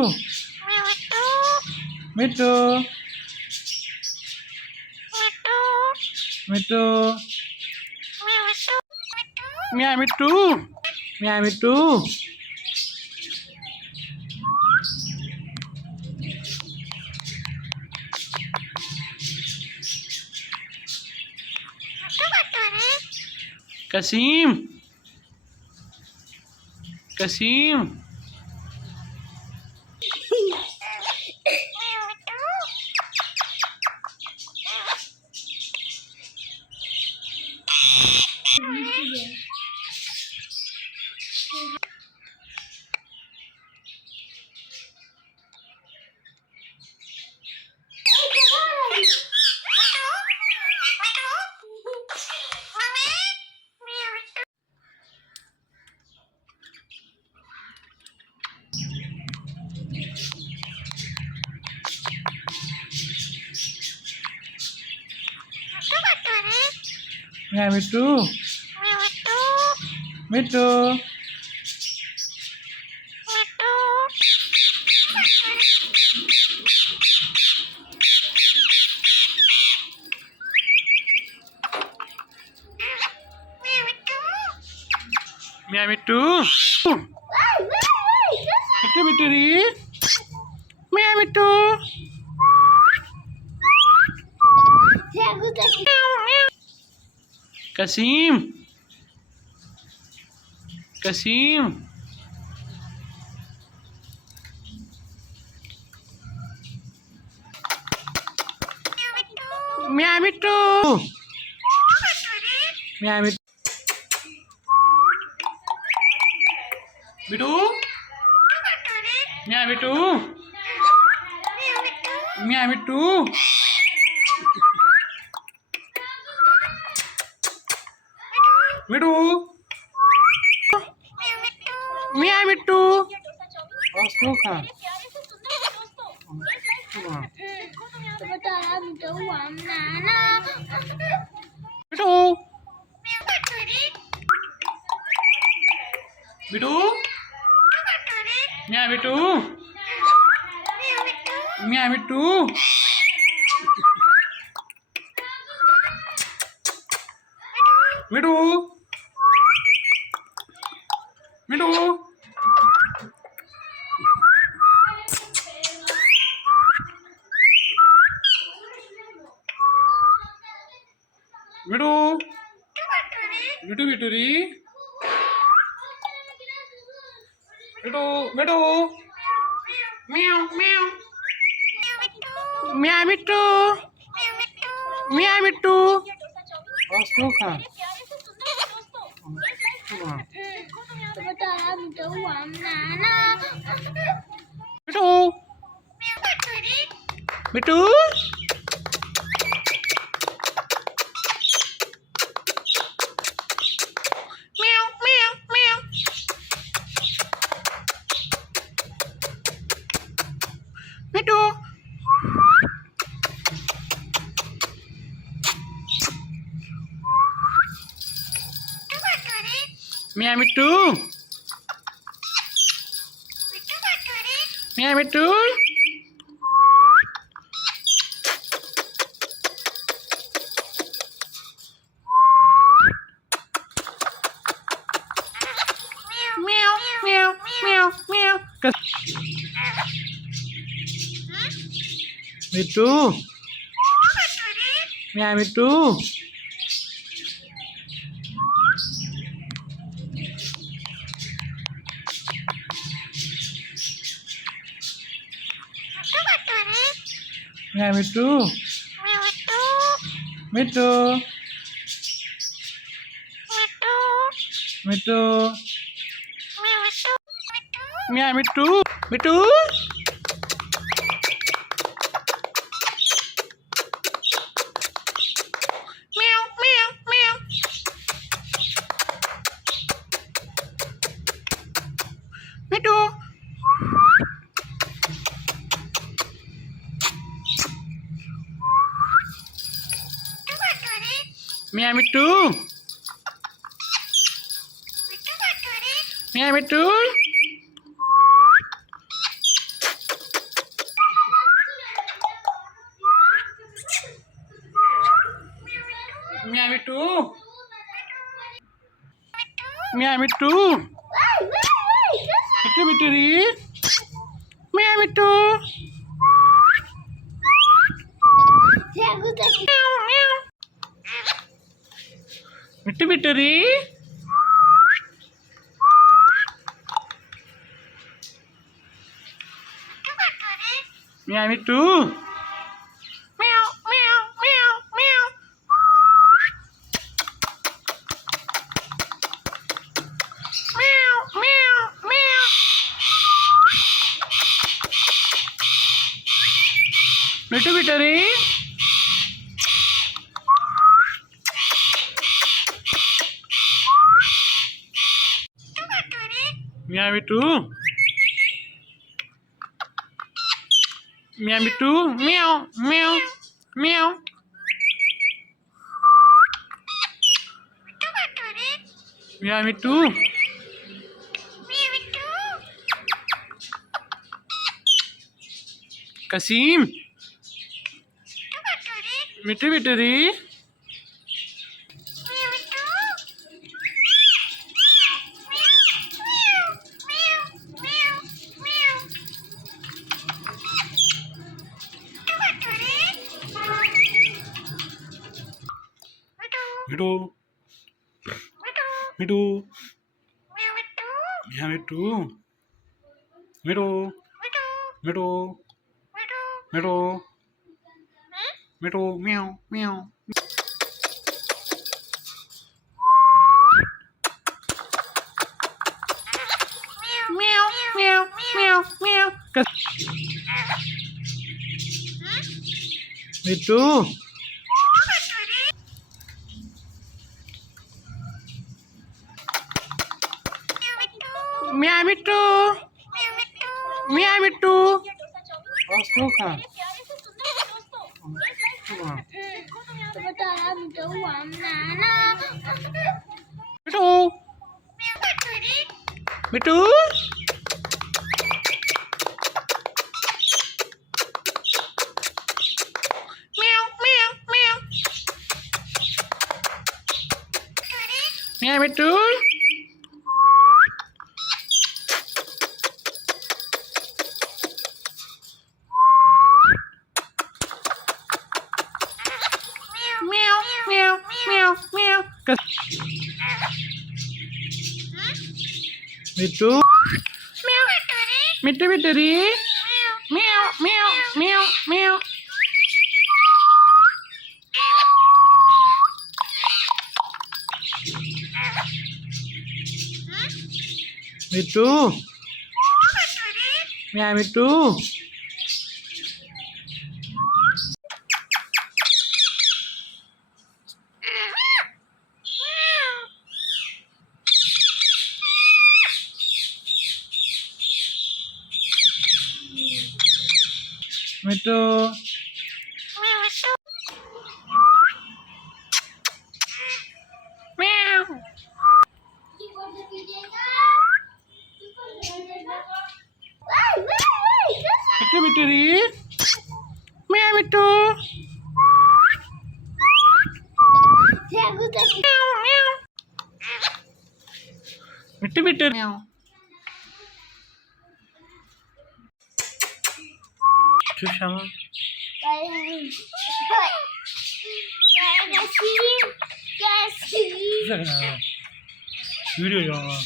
Mithu, Mithu, Mithu, Mithu. Kasim, Kasim. Mithu, Mithu, Mithu. Mithu, Mithu, Mithu. Kasim, Kasim. Mithu, Mithu. Mithu, Mithu, Mithu. Mithu, Mithu. Oh, kan. Mithu, Mithu, Mithu, Mithu. Mithu, Mithu. Mithu, Mithu, Mithu, Mithu, Mithu. Meow, meow. Meow, Mithu. Meow, Mithu. Oh, kan. Mithu, Mithu. Meow, meow, meow. Mithu. Meow, Mithu. Meow, Mithu. Meow, meow, meow, meow. Mithu. Meow, Mithu. Meow, Mithu. Mithu. Mithu. Meow, Mithu. Mithu. Meow, meow, meow. Mithu. Meow, Mithu. Meow, Mithu. Mithu. Meow Mithu. Mithu Mithu री. Meow Mithu. Meow meow. Mithu Mithu री. Meow Mithu. Meow meow meow meow. Meow meow meow. Mithu Mithu री. Meow Mithu. Meow Mithu. Meow meow meow. Meow Mithu. Kasim. Mithu Mithu री. Mithu. Mithu. Meow Mithu. Mithu. Mithu. Mithu. Mithu. Meow meow. Meow meow meow meow. Mithu. Meow Mithu. Meow Mithu. Oh, suka. Mithu. Mithu. Meow meow meow. Meow Mithu. Meow meow meow meow. Mithu. Meow. Mithu Mithu री. Meow meow meow meow. Mithu. Meow Mithu. Mithu. Meow. Mithu Mithu री. Meow Mithu. Meow meow. Mithu Mithu. Meow. Susah. Susah kenapa? Video jangan.